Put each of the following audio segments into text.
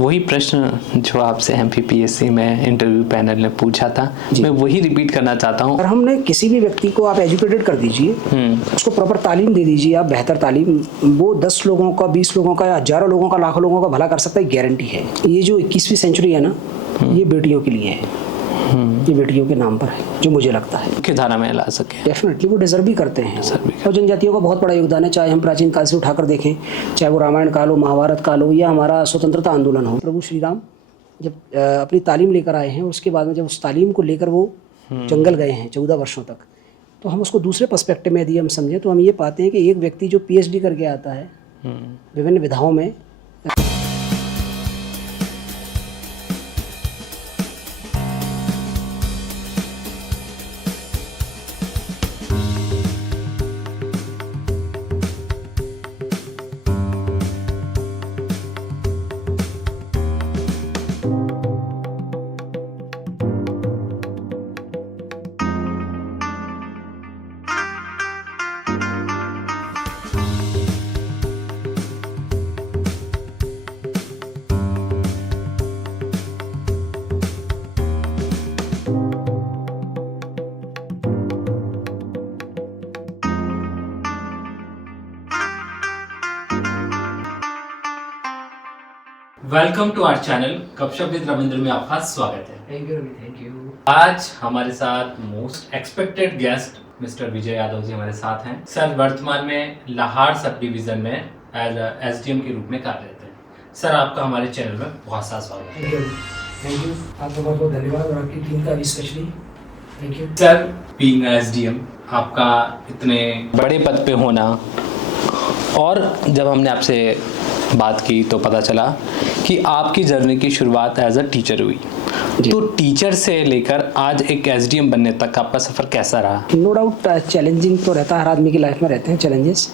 वही प्रश्न जो आपसे MPPSC में इंटरव्यू पैनल ने पूछा था, मैं वही रिपीट करना चाहता हूँ। और हमने किसी भी व्यक्ति को आप एजुकेटेड कर दीजिए, उसको प्रॉपर तालीम दे दीजिए, आप बेहतर तालीम, वो 10 लोगों का, 20 लोगों का या हजारों लोगों का, लाखों लोगों का भला कर सकता है, गारंटी है। ये जो 21वीं सेंचुरी है ना, ये बेटियों के लिए है, ये बेटियों के नाम पर है, जो मुझे लगता है कि धारा में ला सके। डेफिनेटली वो डिजर्व भी करते हैं। और जनजातियों का बहुत बड़ा योगदान है, चाहे हम प्राचीन काल से उठाकर देखें, चाहे वो रामायण काल हो, महाभारत काल हो, या हमारा स्वतंत्रता आंदोलन हो। प्रभु श्री राम जब अपनी तालीम लेकर आए हैं, उसके बाद में जब उस तालीम को लेकर वो जंगल गए हैं 14 वर्षों तक, तो हम उसको दूसरे पर्सपेक्टिव में यदि हम समझें तो हम ये पाते हैं कि एक व्यक्ति जो PhD करके आता है विभिन्न विधाओं में, वेलकम टू आवर चैनल गपशप विद रविंद्र में आपका स्वागत है। Thank you. आज हमारे साथ most expected guest mister Vijay Yadav ji हमारे साथ हैं। सर वर्तमान में लाहार सब डिवीजन में एज SDM के रूप में कार्यरत हैं। सर आपका हमारे चैनल में बहुत सा स्वागत है। थैंक यू, आपका बहुत बहुत धन्यवाद, और आपकी टीम का भी specially thank you. Sir being SDM आपका इतने बड़े पद पे होना, और जब हमने आपसे बात की तो पता चला कि आपकी जर्नी की शुरुआत एज अ टीचर हुई, तो टीचर से लेकर आज एक SDM बनने तक आपका सफ़र कैसा रहा? नो डाउट चैलेंजिंग तो रहता है, हर आदमी की लाइफ में रहते हैं चैलेंजेस,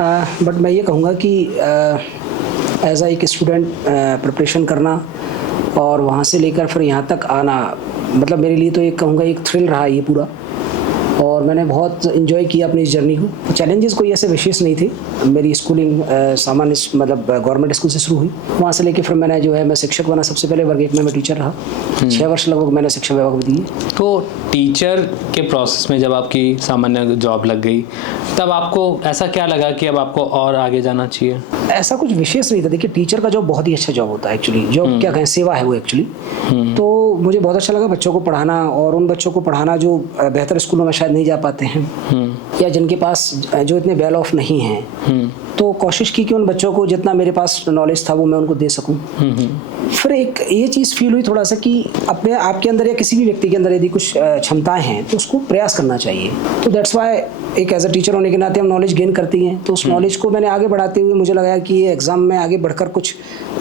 बट मैं ये कहूँगा कि एज अ एक स्टूडेंट प्रिपरेशन करना और वहाँ से लेकर फिर यहाँ तक आना, मतलब मेरे लिए तो एक कहूँगा एक थ्रिल रहा ये पूरा, और मैंने बहुत इन्जॉय किया अपनी इस जर्नी को। चैलेंजेस कोई ऐसे विशेष नहीं थे। मेरी स्कूलिंग सामान्य मतलब गवर्नमेंट स्कूल से शुरू हुई, वहाँ से लेके फिर मैंने जो है मैं शिक्षक बना। सबसे पहले वर्ग 1 में मैं टीचर रहा, 6 वर्ष लगभग मैंने शिक्षा विभाग में दिए। तो टीचर के प्रोसेस में जब आपकी सामान्य जॉब लग गई, तब आपको ऐसा क्या लगा कि अब आपको और आगे जाना चाहिए? ऐसा कुछ विशेष नहीं था। देखिए टीचर का जॉब बहुत ही अच्छा जॉब होता है एक्चुअली, जॉब क्या कहें, सेवा है वो एक्चुअली। तो मुझे बहुत अच्छा लगा बच्चों को पढ़ाना, और उन बच्चों को पढ़ाना जो बेहतर स्कूलों में शायद नहीं जा पाते हैं, या जिनके पास जो इतने वेल ऑफ नहीं हैं, तो कोशिश की कि उन बच्चों को जितना मेरे पास नॉलेज था वो मैं उनको दे सकूं। फिर एक ये चीज़ फील हुई थोड़ा सा कि अपने आपके अंदर या किसी भी व्यक्ति के अंदर यदि कुछ क्षमताएं हैं तो उसको प्रयास करना चाहिए। तो दैट्स वाई एक एज अ टीचर होने के नाते हम नॉलेज गेन करती हैं, तो उस नॉलेज को मैंने आगे बढ़ाते हुए मुझे लगा कि ये एग्ज़ाम में आगे बढ़कर कुछ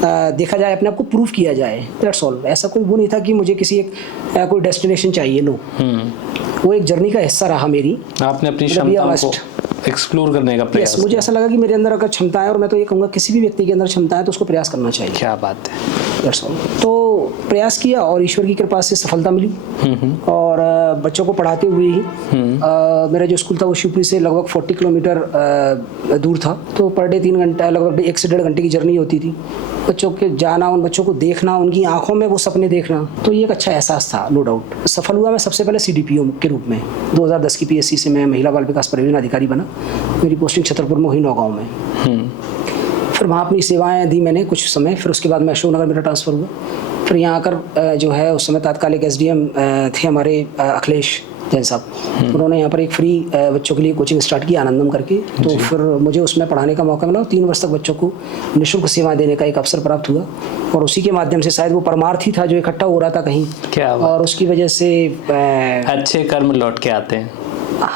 देखा जाए, अपने आप को प्रूव किया जाए। That's all. ऐसा कोई वो नहीं था कि मुझे किसी एक कोई डेस्टिनेशन चाहिए, नो। वो एक जर्नी का हिस्सा रहा मेरी। आपने अपनी क्षमताओं को एक्सप्लोर करने का प्रयास मुझे ऐसा लगा कि मेरे अंदर अगर क्षमता है, और मैं तो ये कहूँगा किसी भी व्यक्ति के अंदर क्षमता है तो उसको प्रयास करना चाहिए। क्या बात है। That's all. तो प्रयास किया और ईश्वर की कृपा से सफलता मिली, और बच्चों को पढ़ाते हुए ही मेरा जो स्कूल था वो शिवपुरी से लगभग 40 किलोमीटर दूर था, तो पर डे 3 घंटा, लगभग 1 से 1.5 घंटे की जर्नी होती थी। बच्चों के जाना, उन बच्चों को देखना, उनकी आंखों में वो सपने देखना, तो ये एक अच्छा एहसास था, नो डाउट। सफल हुआ मैं सबसे पहले CDPO के रूप में। 2010 की PSC से मैं महिला बाल विकास परियोजना अधिकारी बना। मेरी पोस्टिंग छतरपुर में हुई, नौगांव में। फिर वहाँ अपनी सेवाएं दी मैंने कुछ समय, फिर उसके बाद मैं अशोकनगर मेरा ट्रांसफ़र हुआ। फिर यहाँ आकर जो है उस समय तात्कालिक SDM थे हमारे अखिलेश जैन साहब, उन्होंने यहाँ पर एक फ्री बच्चों के लिए कोचिंग स्टार्ट की आनंदम करके। तो फिर मुझे उसमें पढ़ाने का मौका मिला, 3 वर्ष तक बच्चों को निःशुल्क सेवा देने का एक अवसर प्राप्त हुआ, और उसी के माध्यम से शायद वो परमार्थ ही था जो इकट्ठा हो रहा था कहीं, क्या और उसकी वजह से अच्छे कर्म लौट के आते हैं।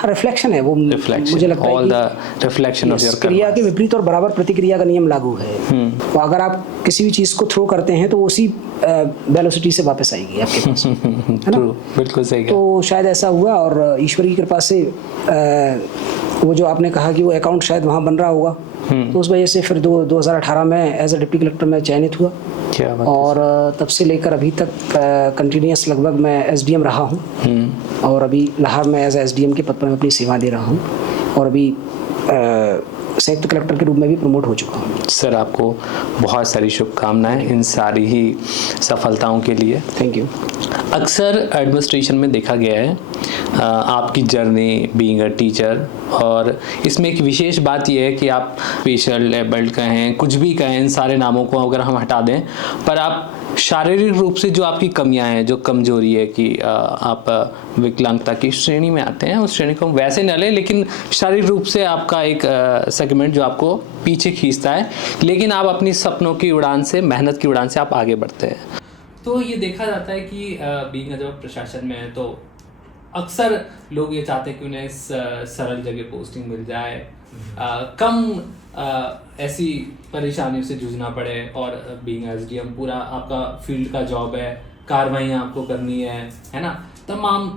रिफ्लेक्शन है वो, मुझे लगता है कि रिफ्लेक्शन ऑफ योर क्रिया के विपरीत और बराबर प्रतिक्रिया का नियम लागू है। तो अगर आप किसी भी चीज़ को थ्रो करते हैं तो उसी वेलोसिटी से वापस आएगी आपके पास, है ना? बिल्कुल सही। तो शायद ऐसा हुआ, और ईश्वर की कृपा से वो जो आपने कहा कि वो अकाउंट शायद वहाँ बन रहा होगा, तो उस वजह से फिर 2018 में एज अ डिप्टी कलेक्टर में चयनित हुआ। और तब से लेकर अभी तक कंटिन्यूस लगभग मैं SDM रहा हूँ, और अभी लाहौर में एज SDM के पद पर मैं अपनी सेवा दे रहा हूँ। और अभी संयुक्त कलेक्टर के रूप में भी प्रमोट हो चुका हूँ। सर आपको बहुत सारी शुभकामनाएं इन सारी ही सफलताओं के लिए। Thank you. अक्सर एडमिनिस्ट्रेशन में देखा गया है आपकी जर्नी बीइंग अ टीचर, और इसमें एक विशेष बात यह है कि आप स्पेशल एबल्ड कहें, कुछ भी कहें, इन सारे नामों को अगर हम हटा दें, पर आप शारीरिक रूप से जो आपकी कमियां हैं, जो कमजोरी है कि आप विकलांगता की श्रेणी में आते हैं, उस श्रेणी को वैसे न लें, लेकिन शारीरिक रूप से आपका एक सेगमेंट जो आपको पीछे खींचता है, लेकिन आप अपनी सपनों की उड़ान से, मेहनत की उड़ान से आप आगे बढ़ते हैं। तो ये देखा जाता है कि बीइंग जब प्रशासन में है तो अक्सर लोग ये चाहते हैं कि उन्हें सरल जगह पोस्टिंग मिल जाए, कम ऐसी परेशानियों से जूझना पड़े, और बीइंग एसडीएम पूरा आपका फील्ड का जॉब है, कार्रवाइयाँ आपको करनी है ना, तमाम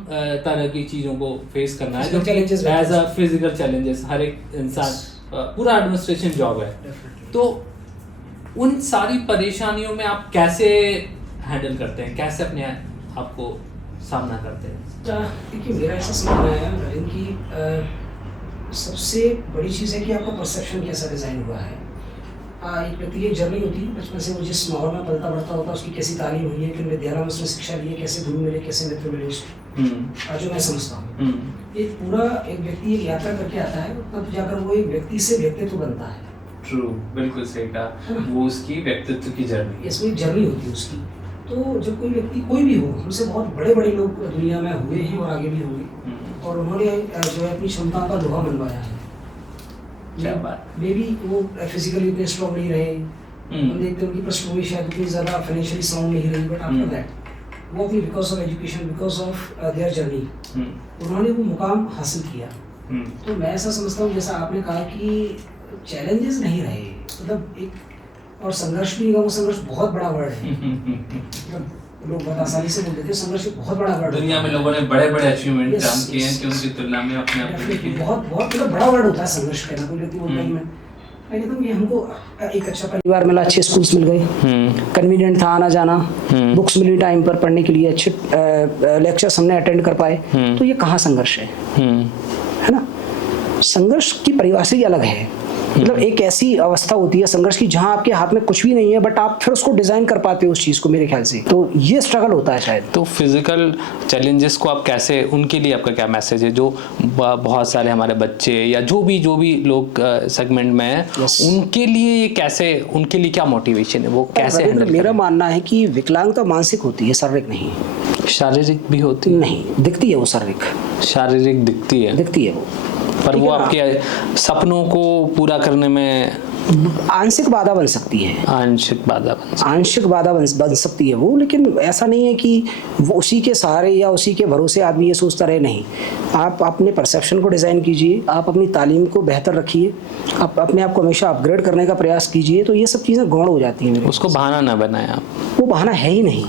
तरह की चीज़ों को फेस करना है, जो कि एज अ फिजिकल चैलेंजेस हर एक इंसान, पूरा एडमिनिस्ट्रेशन जॉब है। तो उन सारी परेशानियों में आप कैसे हैंडल करते हैं, कैसे अपने आप को सामना करते हैं? देखिए, मेरा ऐसा समझना है रविंद्र की सबसे बड़ी चीज़ है कि आपका परसेप्शन कैसा डिज़ाइन हुआ है। एक व्यक्ति की एक जर्नी होती है, बचपन से वो जिस माहौल में पलता बढ़ता होता है, उसकी कैसी तालीम हुई है, किन विद्यालयों में उसने शिक्षा ली है, कैसे गुरु मिले, कैसे मित्र मिले उसको, जो मैं समझता हूँ। एक पूरा एक व्यक्ति एक यात्रा करके आता है, तब जाकर वो एक व्यक्ति से व्यक्तित्व बनता है। ट्रू, बिल्कुल सही कहा, वो उसकी व्यक्तित्व की जर्नी, इसमें जर्नी होती है उसकी। तो जब कोई व्यक्ति कोई भी हो, हमसे बहुत बड़े बड़े लोग दुनिया में हुए हैं और आगे भी होंगे, और उन्होंने जो है अपनी क्षमताओं का दोहा मनवाया है। क्या बात। मे बी वो फिजिकली इतने स्ट्रॉन्ग नहीं रहे, हम देखते हैं उनकी पृष्ठभूमि शायद उतनी ज़्यादा फाइनेंशियली साउंड नहीं रही, बट आफ्टर दैट वो भी because of education, because of their journey उन्होंने वो मुकाम हासिल किया। तो मैं ऐसा समझता हूँ, जैसा आपने कहा कि चैलेंजेस नहीं रहे, मतलब एक और संघर्ष भी नहीं, वो संघर्ष बहुत बड़ा वर्ड है। मतलब लोग बहुत आसानी से बोल देते हैं, संघर्ष एक बहुत बड़ा वर्ड है। दुनिया में लोगों ने बड़े बड़े अचीवमेंट काम किए हैं कि उनकी तुलना में अपने आप बहुत मतलब बड़ा वर्ड होता है संघर्ष कहना। कोई व्यक्ति बोलता है मैं कहता हूँ कि हमको एक अच्छा परिवार मिला, अच्छे स्कूल्स मिल गए, कन्वीनियंट था आना जाना, बुक्स मिली टाइम पर पढ़ने के लिए, अच्छे लेक्चर्स हमने अटेंड कर पाए, तो ये कहाँ संघर्ष है ना? संघर्ष की परिभाषा ही अलग है। मतलब एक ऐसी अवस्था होती है संघर्ष की जहां आपके हाथ में कुछ भी नहीं है, बट आप फिर उसको डिजाइन कर पाते हो उस चीज को, मेरे ख्याल से तो ये स्ट्रगल होता है शायद। तो फिजिकल चैलेंजेस को आप कैसे, उनके लिए आपका क्या मैसेज है, जो बहुत सारे हमारे बच्चे या जो भी लोग सेगमेंट में हैं, उनके लिए ये कैसे, उनके लिए क्या मोटिवेशन है, वो कैसे हैंडल करें? मेरा मानना है कि विकलांगता मानसिक होती है, शारीरिक नहीं। शारीरिक भी होती नहीं, दिखती है वो, शारीरिक दिखती है वो, पर वो आपके सपनों को पूरा करने में आंशिक बाधा बन सकती है। आंशिक बाधा बन सकती है वो, लेकिन ऐसा नहीं है कि वो उसी के सहारे या उसी के भरोसे आदमी ये सोचता रहे। नहीं, आप अपने परसेप्शन को डिज़ाइन कीजिए, आप अपनी तालीम को बेहतर रखिए, आप अपने आप को हमेशा अपग्रेड करने का प्रयास कीजिए, तो ये सब चीज़ें गौण हो जाती हैं। उसको बहाना ना बनाएं आप, वो बहाना है ही नहीं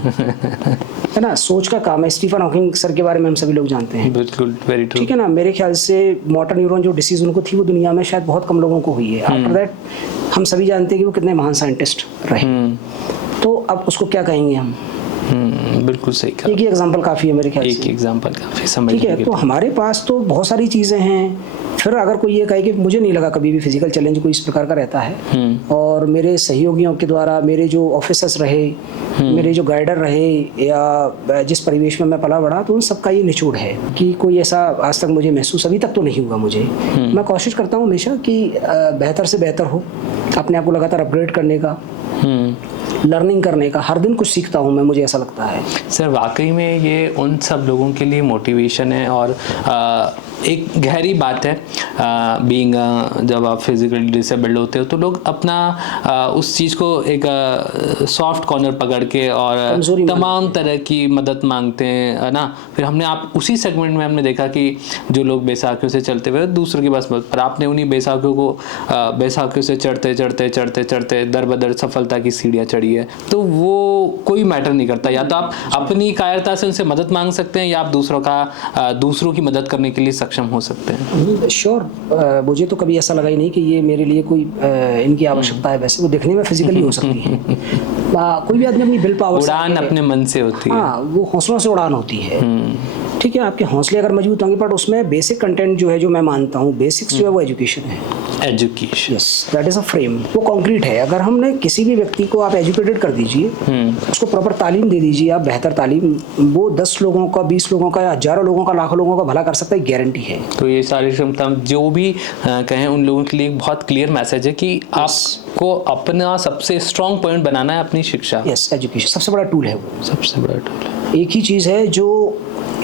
है ना, सोच का काम है। स्टीफन हॉकिंग सर के बारे में हम सभी लोग जानते हैं। बिल्कुल, वेरी ट्रू। ठीक है ना, मेरे ख्याल से मोटर न्यूरॉन जो डिसीज उनको थी, वो दुनिया में शायद बहुत कम लोगों को हुई है। आफ्टर दैट हम सभी जानते हैं कि वो कितने महान साइंटिस्ट रहे। तो अब उसको क्या कहेंगे हम? बिल्कुल सही कहा। एक ही एग्जांपल काफ़ी है मेरे ख्याल से। एक एग्जांपल काफ़ी समझ। ठीक है, तो हमारे पास तो बहुत सारी चीज़ें हैं। फिर अगर कोई ये कहे कि मुझे नहीं लगा कभी भी फिजिकल चैलेंज कोई इस प्रकार का रहता है, और मेरे सहयोगियों के द्वारा, मेरे जो ऑफिसर्स रहे, मेरे जो गाइडर रहे, या जिस परिवेश में मैं पला बढ़ा, तो उन सबका ये निचोड़ है कि कोई ऐसा आज तक मुझे महसूस अभी तक तो नहीं हुआ मुझे। मैं कोशिश करता हूँ हमेशा कि बेहतर से बेहतर हो, अपने आप को लगातार अपग्रेड करने का, लर्निंग करने का। हर दिन कुछ सीखता हूँ मैं, मुझे ऐसा लगता है। सर वाकई में ये उन सब लोगों के लिए मोटिवेशन है, और एक गहरी बात है। बीइंग जब आप फिजिकली डिसेबल्ड होते हो तो लोग अपना उस चीज़ को एक सॉफ्ट कॉर्नर पकड़ के और तमाम तरह की मदद मांगते हैं, है ना। फिर हमने आप उसी सेगमेंट में हमने देखा कि जो लोग बैसाखियों से चलते हुए दूसरों की बस पर आपने उन्हीं बैसाखियों से चढ़ते दर बदर सफलता की सीढ़ियाँ चढ़ी है। तो वो कोई मैटर नहीं करता, या तो आप अपनी कायरता से उनसे मदद मांग सकते हैं, या आप दूसरों की मदद करने के लिए सक्षम हो सकते हैं। श्योर, मुझे तो कभी ऐसा लगा ही नहीं कि ये मेरे लिए कोई इनकी आवश्यकता है। वैसे वो दिखने में फिजिकली हो सकती है। कोई भी आदमी अपनी विल पावर, उड़ान अपने मन से होती है। हाँ, वो हौसलों से उड़ान होती है। ठीक ठीक है, आपके हौसले अगर मजबूत होंगे, बट उसमें बेसिक कंटेंट जो है, जो मैं मानता हूँ बेसिक्स जो है वो एजुकेशन है। Education, yes, that is a frame, वो कंक्रीट है। अगर हमने किसी भी व्यक्ति को आप एजुकेटेड कर दीजिए, उसको प्रॉपर तालीम दे दीजिए, आप बेहतर तालीम, वो 10 लोगों का, 20 लोगों का या हज़ारों लोगों का, लाखों लोगों का भला कर सकता है, गारंटी है। तो ये सारी क्षमता जो भी कहें उन लोगों के लिए बहुत क्लियर मैसेज है कि आपको अपना सबसे स्ट्रॉन्ग पॉइंट बनाना है अपनी शिक्षा। यस, एजुकेशन सबसे बड़ा टूल है वो। सबसे बड़ा टूल है। एक ही चीज़ है जो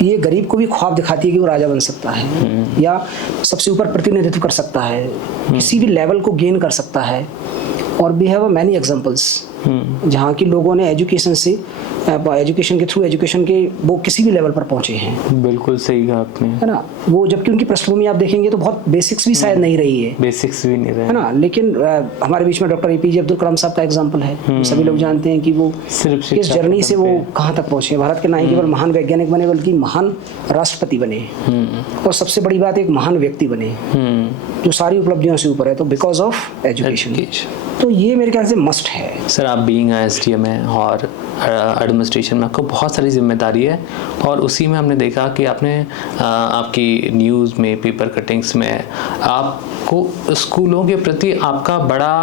ये गरीब को भी ख्वाब दिखाती है कि वो राजा बन सकता है या सबसे ऊपर प्रतिनिधित्व कर सकता है, किसी भी लेवल को गेन कर सकता है। और वी हैव मैनी एग्जांपल्स जहाँ की लोगों ने एजुकेशन के थ्रू, एजुकेशन के वो किसी भी लेवल पर पहुँचे हैं। बिल्कुल सही कहा आपने, है ना। वो जबकि उनकी पृष्ठभूमि आप देखेंगे तो बहुत बेसिक्स भी शायद नहीं रही है, बेसिक्स भी नहीं रहे, है ना। लेकिन हमारे बीच में डॉक्टर APJ अब्दुल कलाम साहब का एग्जांपल है। सभी लोग जानते हैं कि वो सिर्फ इस जर्नी से वो कहाँ तक पहुँचे। भारत के ना ही केवल महान वैज्ञानिक बने, बल्कि महान राष्ट्रपति बने, और सबसे बड़ी बात एक महान व्यक्ति बने जो सारी उपलब्धियों से ऊपर है, तो बिकॉज ऑफ एजुकेशन। तो ये मेरे ख्याल से मस्ट है। सर, आप बीइंग SDM है और एडमिनिस्ट्रेशन में आपको बहुत सारी जिम्मेदारी है, और उसी में हमने देखा कि आपने आपकी न्यूज़ में, पेपर कटिंग्स में आपको स्कूलों के प्रति आपका बड़ा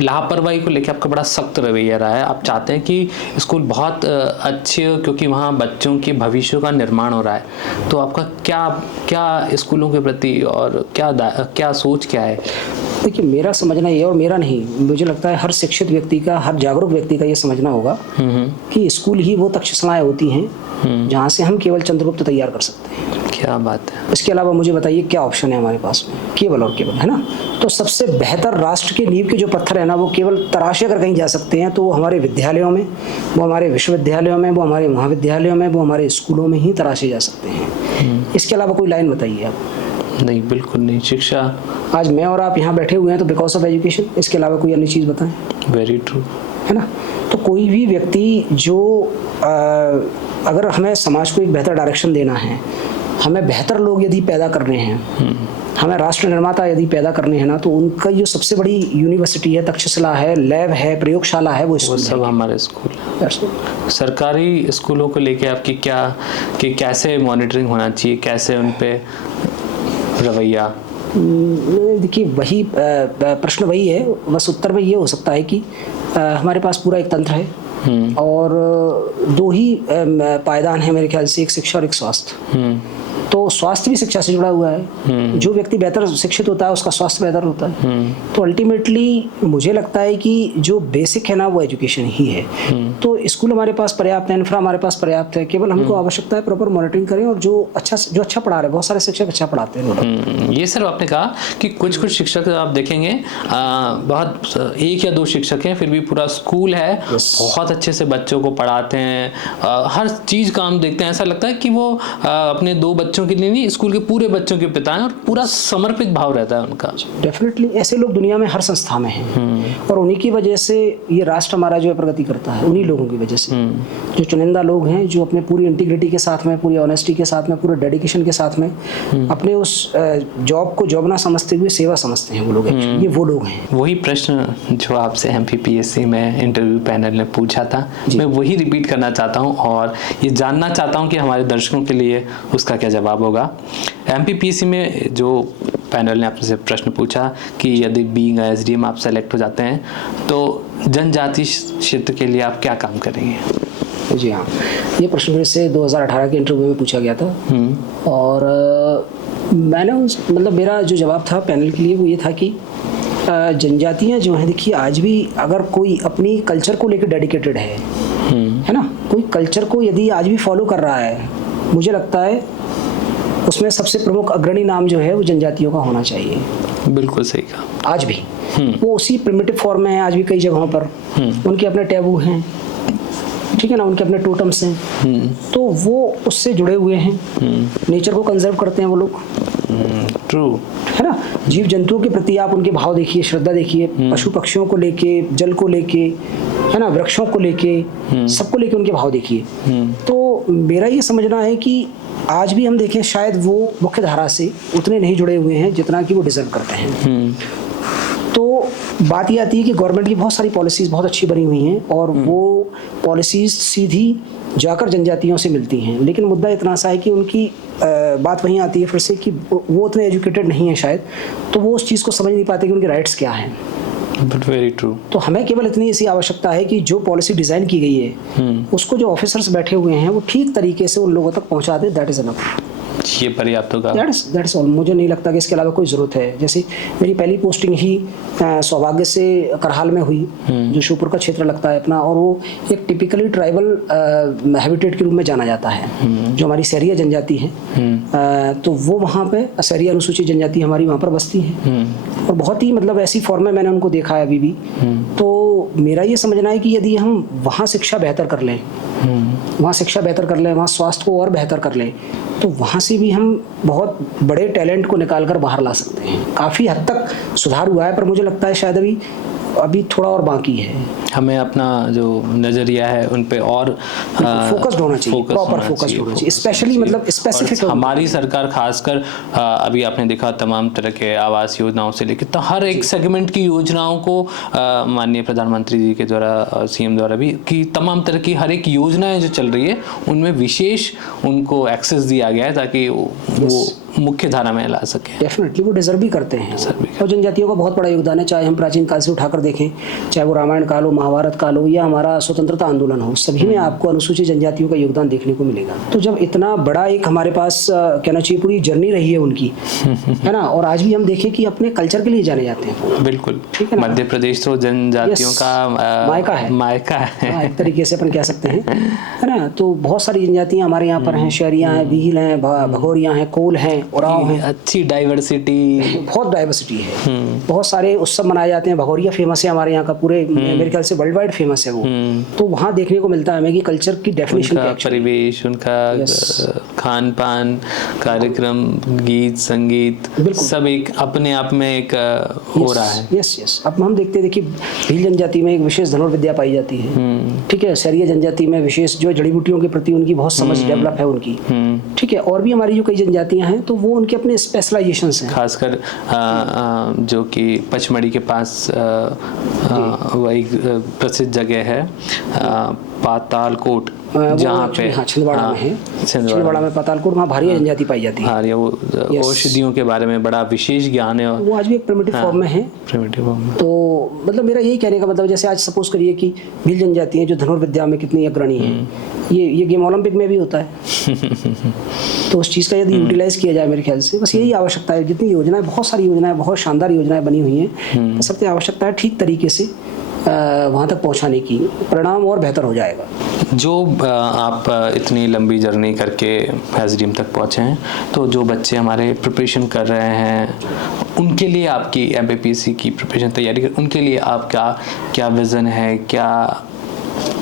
लापरवाही को लेकर आपका बड़ा सख्त रवैया रहा है। आप चाहते हैं कि स्कूल बहुत अच्छे हो क्योंकि वहाँ बच्चों के भविष्य का निर्माण हो रहा है। तो आपका क्या स्कूलों के प्रति और क्या सोच क्या है? देखिए, मेरा समझना ये, और मेरा नहीं, मुझे लगता है हर शिक्षित व्यक्ति का, हर जागरूक व्यक्ति का ये समझना होगा कि स्कूल ही वो तक्षशिलाएं होती हैं जहाँ से हम केवल चंद्रगुप्त तैयार कर सकते हैं। क्या बात है। इसके अलावा मुझे बताइए क्या ऑप्शन है हमारे पास में, केवल और केवल, है ना। तो सबसे बेहतर राष्ट्र के नींव के जो पत्थर है ना, वो केवल तराशे अगर कहीं जा सकते हैं तो वो हमारे विद्यालयों में, वो हमारे विश्वविद्यालयों में, वो हमारे महाविद्यालयों में, वो हमारे स्कूलों में ही तराशे जा सकते हैं। इसके अलावा कोई लाइन बताइए आप। नहीं, बिल्कुल नहीं। शिक्षा, आज मैं और आप यहाँ बैठे हुए हैं तो बिकॉज ऑफ एजुकेशन। इसके अलावा कोई अन्य चीज़ बताएं। वेरी ट्रू, है ना। तो कोई भी व्यक्ति जो अगर हमें समाज को एक बेहतर डायरेक्शन देना है, हमें बेहतर लोग यदि पैदा करने हैं, हमें राष्ट्र निर्माता यदि पैदा करने हैं ना, तो उनका जो सबसे बड़ी यूनिवर्सिटी है, तक्षशिला है, लैब है, प्रयोगशाला है, वो सब हमारे स्कूल है। सरकारी स्कूलों को लेके आपकी कि कैसे मॉनिटरिंग होना चाहिए, कैसे उन पे रवैया? देखिए, वही प्रश्न वही है, बस उत्तर में ये हो सकता है कि हमारे पास पूरा एक तंत्र है और दो ही पायदान है मेरे ख्याल से, एक शिक्षा और एक स्वास्थ्य। तो स्वास्थ्य भी शिक्षा से जुड़ा हुआ है। जो व्यक्ति बेहतर शिक्षित होता है उसका स्वास्थ्य बेहतर होता है। तो अल्टीमेटली मुझे लगता है कि जो बेसिक है ना, वो एजुकेशन ही है। तो स्कूल हमारे पास पर्याप्त है, इंफ्रा हमारे पास पर्याप्त है, केवल हमको आवश्यकता है प्रॉपर मॉनिटरिंग करें। और जो अच्छा पढ़ा रहे, बहुत सारे शिक्षक अच्छा पढ़ाते हैं। ये सर आपने कहा कि कुछ शिक्षक आप देखेंगे, बहुत 1 या 2 शिक्षक हैं, फिर भी पूरा स्कूल है, बहुत अच्छे से बच्चों को पढ़ाते हैं, हर चीज़ का हम देखते हैं, ऐसा लगता है कि वो अपने 2 बच्चों के लिए नहीं, स्कूल के पूरे बच्चों के पिता हैं और पूरा समर्पित भाव रहता है उनका। डेफिनेटली ऐसे लोग दुनिया में हर संस्था में हैं और उन्हीं की वजह से ये राष्ट्र हमारा जो है प्रगति करता है। उन्हीं लोगों की वजह से, जो चुनिंदा लोग हैं, जो अपने पूरी इंटीग्रिटी के साथ में, पूरी ऑनेस्टी के साथ में, पूरे डेडिकेशन के साथ में अपने उस जॉब को जॉब ना समझते हुए सेवा समझते हैं, वो लोग ये वो लोग हैं। वही प्रश्न जो आपसे MPPSC में इंटरव्यू पैनल ने पूछा था, मैं वही रिपीट करना चाहता हूँ और ये जानना चाहता हूँ कि हमारे दर्शकों के लिए उसका क्या जवाब होगा। MPPSC में जो पैनल ने आपसे प्रश्न पूछा कि यदि बीइंग SDM आप सेलेक्ट हो जाते हैं तो जनजाति क्षेत्र के लिए आप क्या काम करेंगे? जी हाँ, ये प्रश्न मेरे से 2018 के इंटरव्यू में पूछा गया था और मैंने मेरा जो जवाब था पैनल के लिए वो ये था कि जनजातियाँ जो हैं, देखिए आज भी अगर कोई अपनी कल्चर को लेकर डेडिकेटेड है ना, कोई कल्चर को यदि आज भी फॉलो कर रहा है, मुझे लगता है उसमें सबसे प्रमुख अग्रणी नाम जो है वो जनजातियों का होना चाहिए। बिल्कुल सही कहा। आज भी वो उसी प्रिमिटिव फॉर्म में है, आज भी कई जगहों पर उनके अपने टैबू हैं, ठीक है ना, उनके अपने टोटम्स हैं, तो वो उससे जुड़े हुए हैं, नेचर को कंजर्व करते हैं वो लोग। ट्रू, है ना। जीव जंतुओं के प्रति आप उनके भाव देखिए, श्रद्धा देखिए, पशु पक्षियों को लेके, जल को लेके, है ना, वृक्षों को लेके, सबको लेके उनके भाव देखिए। तो मेरा ये समझना है कि आज भी हम देखें, शायद वो मुख्य धारा से उतने नहीं जुड़े हुए हैं जितना कि वो डिजर्व करते हैं। तो बात ये आती है कि गवर्नमेंट की बहुत सारी पॉलिसीज़ बहुत अच्छी बनी हुई हैं और वो पॉलिसीज़ सीधी जाकर जनजातियों से मिलती हैं, लेकिन मुद्दा इतना सा है कि उनकी बात वहीं आती है फिर से कि वो उतने एजुकेटेड नहीं है शायद, तो वो उस चीज़ को समझ नहीं पाते कि उनके राइट्स क्या हैं। But very true. तो हमें केवल इतनी ऐसी आवश्यकता है कि जो पॉलिसी डिज़ाइन की गई है उसको जो ऑफिसर्स बैठे हुए हैं वो ठीक तरीके से उन लोगों तक पहुंचा दे, दैट इज़ इनफ। ये पर्याप्त होगा। That's all. मुझे नहीं लगता कि इसके अलावा कोई ज़रूरत है। जैसे मेरी पहली पोस्टिंग ही सौभाग्य से करहाल में हुई, जो शिवपुर का क्षेत्र लगता है अपना, और वो एक टिपिकली ट्राइबल हैबिटेट के रूप में जाना जाता है, जो हमारी सहरिया जनजाति है। तो वो वहाँ पे सहरिया अनुसूचित जनजाति हमारी वहाँ पर बसती है, और बहुत ही मतलब ऐसी फॉर्म में मैंने उनको देखा है अभी भी। तो मेरा ये समझना है कि यदि हम वहाँ शिक्षा बेहतर कर लें, वहाँ शिक्षा बेहतर कर लें, वहाँ स्वास्थ्य को और बेहतर कर लें, तो वहाँ से भी हम बहुत बड़े टैलेंट को निकाल कर बाहर ला सकते हैं। काफ़ी हद तक सुधार हुआ है, पर मुझे लगता है शायद अभी थोड़ा और बाकी है। हमें अपना जो नज़रिया है उन पे और फोकस्ड होना चाहिए, प्रॉपर फोकस्ड होना चाहिए, स्पेशली मतलब स्पेसिफिक। हमारी सरकार खासकर अभी आपने देखा तमाम तरह के आवास योजनाओं से लेकर तो हर एक सेगमेंट की योजनाओं को माननीय प्रधानमंत्री जी के द्वारा, सीएम द्वारा भी, कि तमाम तरह की हर एक योजनाएं जो चल रही है उनमें विशेष उनको एक्सेस दिया गया है ताकि वो मुख्य धारा में ला सके। डेफिनेटली वो डिजर्व भी करते हैं, और जनजातियों का बहुत बड़ा योगदान है। चाहे हम प्राचीन काल से उठाकर देखें, चाहे वो रामायण काल हो, महाभारत काल हो, या हमारा स्वतंत्रता आंदोलन हो, सभी में आपको अनुसूचित जनजातियों का योगदान देखने को मिलेगा। तो जब इतना बड़ा एक हमारे पास कहना चाहिए पूरी जर्नी रही है उनकी, है ना, और आज भी हम देखें कि अपने कल्चर के लिए जाने जाते हैं। बिल्कुल, ठीक है। मध्य प्रदेश तो जनजातियों का मायका है, एक तरीके से अपन कह सकते हैं, है ना। तो बहुत सारी जनजातियाँ हमारे यहाँ पर हैं, शहरियाँ हैं, भील हैं, भगोरियाँ हैं, कोल हैं, उराव हैं। अच्छी डाइवर्सिटी, बहुत डाइवर्सिटी है। बहुत सारे उत्सव मनाए जाते हैं। भगोरिया फेमस है हमारे यहाँ का, पूरे मेरे ख्याल से वर्ल्ड वाइड फेमस है वो। तो वहाँ देखने को मिलता है हमें कि कल्चर की डेफिनेशन क्या है, परिवेश, उनका खान पान, कार्यक्रम, गीत संगीत, सब एक अपने आप में एक हो रहा है। यस। अब हम देखते हैं, देखिए भील जनजाति में एक विशेष धनुर्विद्या पाई जाती है, ठीक है। सहरिया जनजाति में विशेष जो जड़ी बूटियों के प्रति उनकी बहुत समझ डेवलप है उनकी, ठीक है। और भी हमारी जो कई जनजातियां हैं तो वो उनके अपने स्पेशलाइजेशंस हैं। खासकर जो कि पचमढ़ी के पास वह एक प्रसिद्ध जगह है पातालकोट, जहाँ पे छिंदवाड़ा में है। छिंदवाड़ा में पातालकोट, वहाँ भारी जनजाति पाई जाती है। वो औषधियों के बारे में बड़ा विशेष ज्ञान है, वो आज भी एक प्रिमिटिव फॉर्म में है। तो मतलब मेरा यही कहने का मतलब, जैसे आज सपोज करिए कि भील जनजाति है जो धनुर्विद्या में कितनी अग्रणी है, ये गेम ओलंपिक में भी होता है। तो उस चीज़ का यदि यूटिलाइज किया जाए, मेरे ख्याल से बस यही आवश्यकता है। जितनी योजनाएं, बहुत सारी योजनाएं, बहुत शानदार योजनाएं बनी हुई हैं, सबसे आवश्यकता है ठीक तरीके से वहाँ तक पहुँचाने की, परिणाम और बेहतर हो जाएगा। जो आप इतनी लंबी जर्नी करके एसडीएम तक पहुँचे हैं, तो जो बच्चे हमारे प्रिपरेशन कर रहे हैं उनके लिए आपकी एमपीपीएससी की प्रिपरेशन तैयारी कर, उनके लिए आपका क्या विज़न है, क्या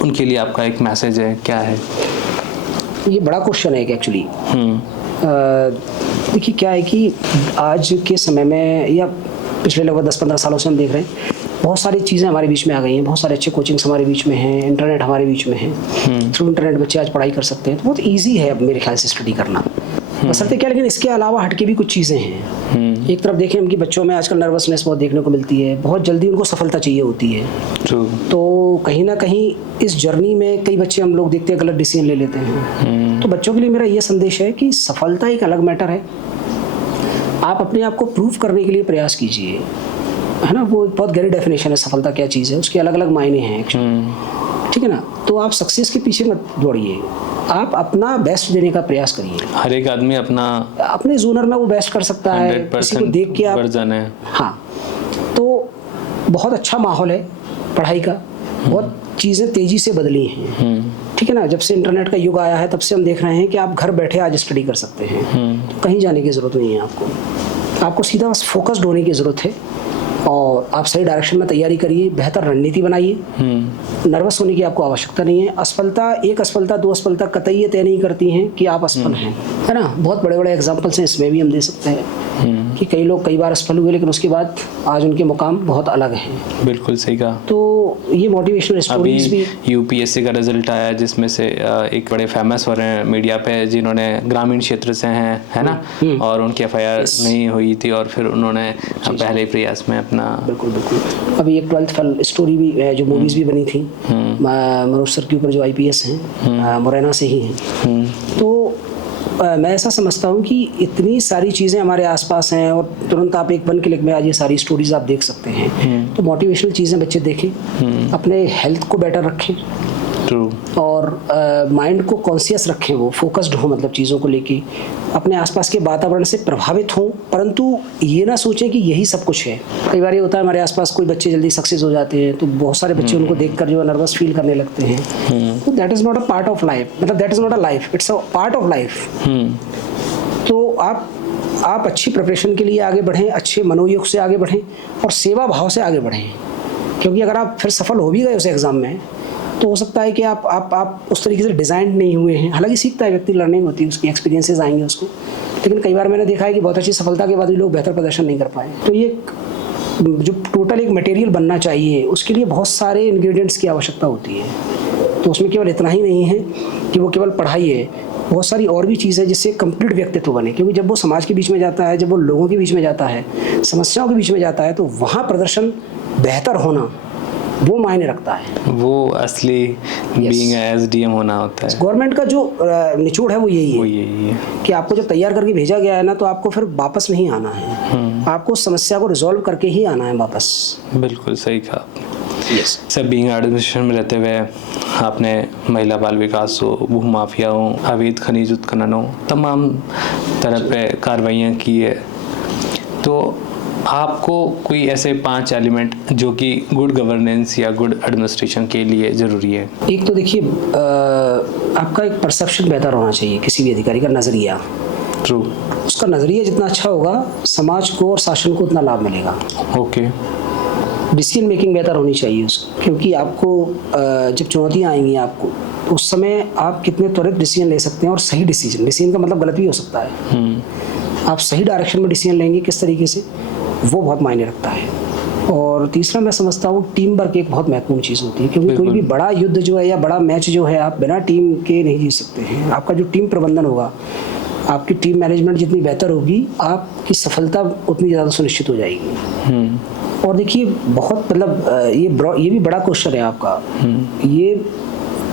उनके लिए आपका एक मैसेज है, क्या है? ये बड़ा क्वेश्चन है एक्चुअली। देखिए क्या है कि आज के समय में या पिछले लगभग 10-15 सालों से हम देख रहे हैं, बहुत सारी चीज़ें हमारे बीच में आ गई हैं, बहुत सारे अच्छे कोचिंग्स हमारे बीच में हैं, इंटरनेट हमारे बीच में है, थ्रू इंटरनेट बच्चे आज पढ़ाई कर सकते हैं। तो बहुत ईजी है अब मेरे ख्याल से स्टडी करना, बशर्ते क्या, लेकिन इसके अलावा हटके भी कुछ चीज़ें हैं। एक तरफ देखें हम कि बच्चों में आजकल नर्वसनेस बहुत देखने को मिलती है, बहुत जल्दी उनको सफलता चाहिए होती है। तो कहीं ना कहीं इस जर्नी में कई बच्चे हम लोग देखते हैं गलत डिसीजन ले लेते हैं। तो बच्चों के लिए मेरा ये संदेश है कि सफलता एक अलग मैटर है, आप अपने आप को प्रूव करने के लिए प्रयास कीजिए, है ना। वो बहुत गहरी डेफिनेशन है सफलता क्या चीज़ है, उसके अलग अलग मायने हैं एक्चुअली, ठीक है ना। तो आप सक्सेस के पीछे मत दौड़िए, आप अपना बेस्ट देने का प्रयास करिए। हर एक आदमी अपने जोनर में वो बेस्ट कर सकता है, किसी को देख के आप, हाँ। तो बहुत अच्छा माहौल है पढ़ाई का, बहुत चीज़ें तेज़ी से बदली हैं, ठीक है ना। जब से इंटरनेट का युग आया है तब से हम देख रहे हैं कि आप घर बैठे आज स्टडी कर सकते हैं, तो कहीं जाने की ज़रूरत नहीं है आपको सीधा बस फोकस्ड होने की ज़रूरत है, और आप सही डायरेक्शन में तैयारी करिए, बेहतर रणनीति बनाइए। नर्वस होने की आपको आवश्यकता नहीं है। एक असफलता 2 असफलता कतई ये तय नहीं करती हैं कि आप असफल हैं, है ना। बहुत बड़े बड़े एग्जाम्पल्स हैं, इसमें भी हम दे सकते हैं कि कई लोग कई बार असफल हुए, लेकिन उसके बाद आज उनके मुकाम बहुत अलग हैं। बिल्कुल सही कहा। तो ये मोटिवेशनल स्टोरीज भी। यूपीएससी का रिजल्ट आया जिसमें से एक बड़े फेमस हो रहे हैं मीडिया पे, जिन्होंने ग्रामीण क्षेत्र से हैं, है ना, और उनकी एफआईआर नहीं हुई थी और फिर उन्होंने पहले प्रयास में अपना। बिल्कुल बिल्कुल। अभी एक 12th फेल स्टोरी भी है, जो मूवीज भी बनी थी, मनोज सर के ऊपर, जो आईपीएस हैं, मुरैना से ही हैं। तो मैं ऐसा समझता हूँ कि इतनी सारी चीज़ें हमारे आसपास हैं और तुरंत आप एक 1 क्लिक में आज ये सारी स्टोरीज आप देख सकते हैं। तो मोटिवेशनल चीज़ें बच्चे देखें, अपने हेल्थ को बेटर रखें, और माइंड को कॉन्शियस रखें, वो फोकस्ड हो, मतलब चीज़ों को लेके अपने आसपास के वातावरण से प्रभावित हों, परंतु ये ना सोचें कि यही सब कुछ है। कई बार ये होता है हमारे आसपास कोई बच्चे जल्दी सक्सेस हो जाते हैं तो बहुत सारे बच्चे उनको देखकर जो है नर्वस फील करने लगते हैं। तो that is not a part of life, मतलब that is not a life, it's a part of life. तो आप अच्छी प्रिपरेशन के लिए आगे बढ़ें, अच्छे मनोयोग से आगे बढ़ें और सेवा भाव से आगे बढ़ें, क्योंकि अगर आप फिर सफल हो भी गए उस एग्ज़ाम में तो हो सकता है कि आप उस तरीके से डिज़ाइन नहीं हुए हैं। हालांकि सीखता है व्यक्ति, लर्निंग होती है, उसकी एक्सपीरियंसेस आएंगे उसको, लेकिन कई बार मैंने देखा है कि बहुत अच्छी सफलता के बाद भी लोग बेहतर प्रदर्शन नहीं कर पाए। तो ये जो टोटल एक मटेरियल बनना चाहिए उसके लिए बहुत सारे इंग्रेडिएंट्स की आवश्यकता होती है। तो उसमें केवल इतना ही नहीं है कि वो केवल पढ़ाई है, बहुत सारी और भी चीज़ है जिससे कंप्लीट व्यक्तित्व बने। क्योंकि जब वो समाज के बीच में जाता है, जब वो लोगों के बीच में जाता है, समस्याओं के बीच में जाता है, तो वहाँ प्रदर्शन बेहतर होना वो मायने रखता है। वो असली बीइंग एसडीएम होना होता है। गवर्नमेंट का जो निचोड़ है वो यही है कि आपको जब तैयार करके भेजा गया है ना, तो आपको फिर वापस नहीं आना है, आपको समस्या को रिजॉल्व करके ही आना है वापस। बिल्कुल सही कहा। सब बीइंग एडमिनिस्ट्रेशन में रहते हुए आपने महिला बाल विकास हो, भू माफिया हो, अवैध खनिज उत्खनन हो, तमाम तरह पे कार्रवाइयाँ की है। तो आपको कोई ऐसे 5 एलिमेंट जो कि गुड गवर्नेंस या गुड एडमिनिस्ट्रेशन के लिए ज़रूरी है? एक तो देखिए, आपका एक परसेप्शन बेहतर होना चाहिए, किसी भी अधिकारी का नज़रिया। ट्रू। उसका नज़रिया जितना अच्छा होगा, समाज को और शासन को उतना लाभ मिलेगा। ओके। डिसीजन मेकिंग बेहतर होनी चाहिए उसको, क्योंकि आपको जब चुनौतियाँ आएंगी आपको, उस समय आप कितने त्वरित डिसीजन ले सकते हैं, और सही डिसीजन का मतलब गलत भी हो सकता है। आप सही डायरेक्शन में डिसीजन लेंगे किस तरीके से, वो बहुत मायने रखता है। और तीसरा मैं समझता हूँ टीम वर्क एक बहुत महत्वपूर्ण चीज़ होती है, क्योंकि कोई भी बड़ा युद्ध जो है या बड़ा मैच जो है, आप बिना टीम के नहीं जीत सकते हैं। आपका जो टीम प्रबंधन होगा, आपकी टीम मैनेजमेंट जितनी बेहतर होगी, आपकी सफलता उतनी ज़्यादा सुनिश्चित हो जाएगी। और देखिए, बहुत मतलब ये भी बड़ा क्वेश्चन है आपका, ये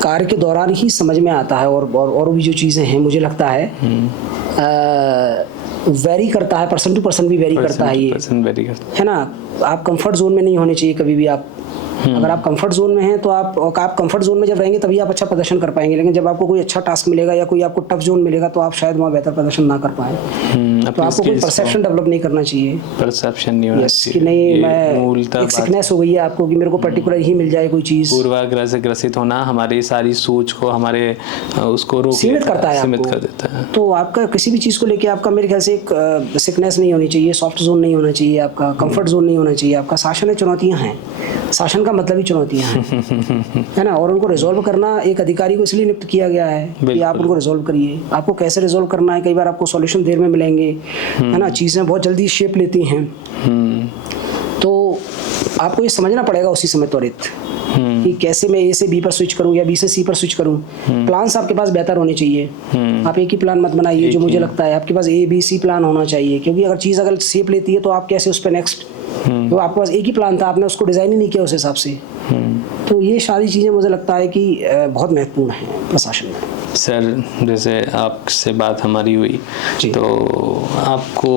कार्य के दौरान ही समझ में आता है, और भी जो चीज़ें हैं मुझे लगता है वेरी करता है, पर्सन टू पर्सन भी वेरी करता है, ये है ना। आप कंफर्ट जोन में नहीं होने चाहिए कभी भी। आप अगर आप कंफर्ट जोन में हैं तो आप कंफर्ट जोन में जब रहेंगे तभी आप अच्छा प्रदर्शन कर पाएंगे, लेकिन जब आपको कोई अच्छा टास्क मिलेगा या कोई आपको टफ जोन मिलेगा तो आप शायद वहाँ बेहतर प्रदर्शन ना कर पाए। तो आपको कोई परसेप्शन डेवलप नहीं करना चाहिए, परसेप्शन नहीं होना चाहिए कि नहीं मैं एक सिकनेस हो गई है आपको कि मेरे को पर्टिकुलर ही मिल जाए कोई चीज़। पूर्वाग्रह से ग्रसित होना हमारी सारी सोच को, हमारे उसको सीमित करता है, सीमित कर देता है। तो आपका किसी भी चीज़ को लेके आपका मेरे ख्याल से एक सिकनेस नहीं होनी चाहिए, सॉफ्ट जोन नहीं होना चाहिए, आपका कंफर्ट जोन नहीं होना चाहिए। आपका शासन है, चुनौतियाँ हैं, शासन का मतलब ही चुनौतियाँ हैं, है ना। और उनको रिजॉल्व करना एक अधिकारी को इसलिए नियुक्त किया गया है कि आप उनको रिजॉल्व करिए। आपको कैसे रिजॉल्व करना है, कई बार आपको सॉल्यूशन देर में मिलेंगे, है ना, चीज़ें बहुत जल्दी शेप लेती हैं। तो आपको ये समझना पड़ेगा उसी समय त्वरित कि कैसे मैं ए से बी पर स्विच करूं या बी से सी पर स्विच करूं। प्लान्स आपके पास बेहतर होने चाहिए। आप एक ही प्लान मत बनाइए, जो मुझे लगता है आपके पास ABC प्लान होना चाहिए, क्योंकि अगर चीज़ अगर शेप लेती है तो आप कैसे उस पर नेक्स्ट, तो आपके पास एक ही प्लान था, आपने उसको डिज़ाइन ही नहीं किया उस हिसाब से। तो ये सारी चीज़ें मुझे लगता है कि बहुत महत्वपूर्ण हैं प्रशासन में। सर, जैसे आपसे बात हमारी हुई तो आपको